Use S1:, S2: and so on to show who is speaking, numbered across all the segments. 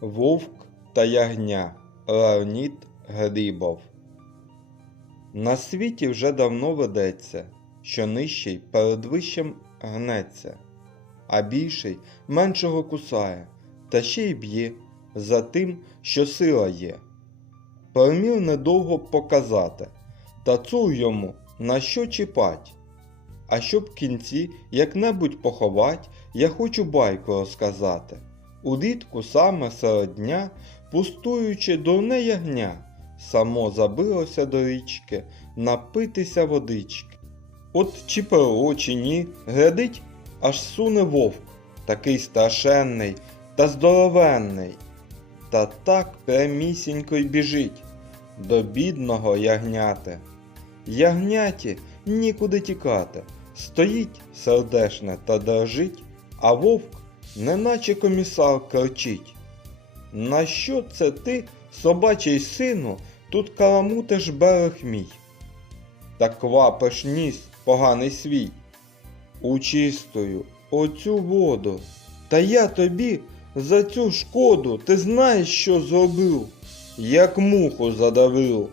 S1: Вовк та ягня Леонід Грибов. На світі вже давно ведеться, що нижчий перед вищим гнеться, а більший меншого кусає, та ще й б'є за тим, що сила є. Перемір недовго показати, та цур йому на що чіпать. А щоб в кінці як-небудь поховать, я хочу байку розказати. Улітку саме серед дня, пустуючи дурне ягня, само забилося до річки напитися водички. От чи перо, чи ні, глядить, аж суне вовк, такий страшенний та здоровенний. Та так прямісінько й біжить до бідного ягняти. Ягняті нікуди тікати, стоїть сердешне та дрожить, а вовк, неначе комісар, кричить. На що це ти, собачий сину, тут каламутиш берег мій? Та квапиш ніс поганий свій. У чистою оцю воду. Та я тобі за цю шкоду ти знаєш, що зробив, як муху задавив.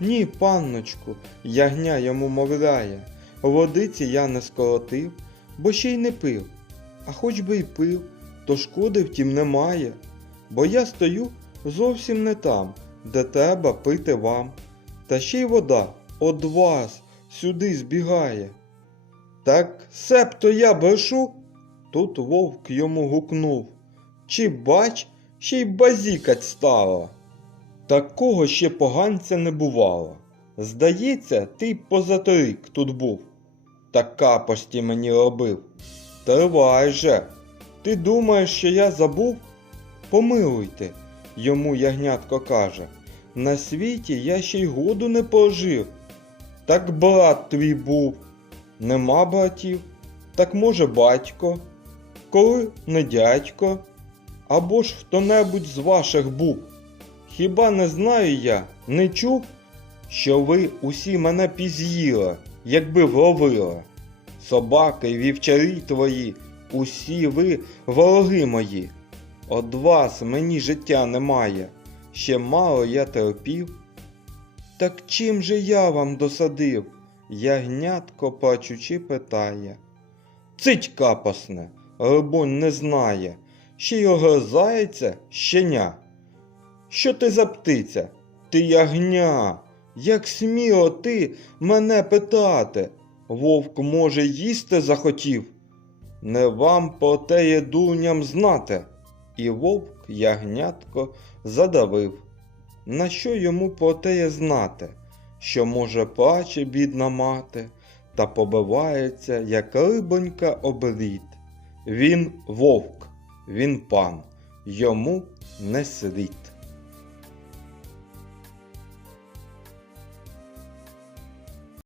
S1: Ні, панночку, ягня йому мовляє, водиці я не скоротив, бо ще й не пив. А хоч би й пив, то шкоди втім немає, бо я стою зовсім не там, де треба пити вам. Та ще й вода од вас сюди збігає. Так себто я брешу? Тут вовк йому гукнув. Чи бач, ще й базікать стало. Такого ще поганця не бувало. Здається, ти позаторік тут був. Та капості мені робив. Тривай же. Ти думаєш, що я забув? Помилуйте, йому ягнятко каже. На світі я ще й году не пожив. Так брат твій був. Нема братів. Так може батько, коли не дядько, або ж хто-небудь з ваших був. Хіба не знаю я, не чув, що ви усі мене піз'їли, якби вловили. Собаки й вівчарі твої, усі ви вороги мої. Од вас мені життя немає, ще мало я терпів. Так чим же я вам досадив? Ягнятко плачучи питає. Цить капосне, рибонь не знає, ще й огризається щеня. Що ти за птиця? Ти ягня. Як сміло ти мене питати? Вовк, може, їсти захотів? Не вам по теє дурням знати. І вовк ягнятко задавив. На що йому про теє знати? Що, може, плаче бідна мати, та побивається, як рибонька обрід. Він вовк, він пан, йому не слід.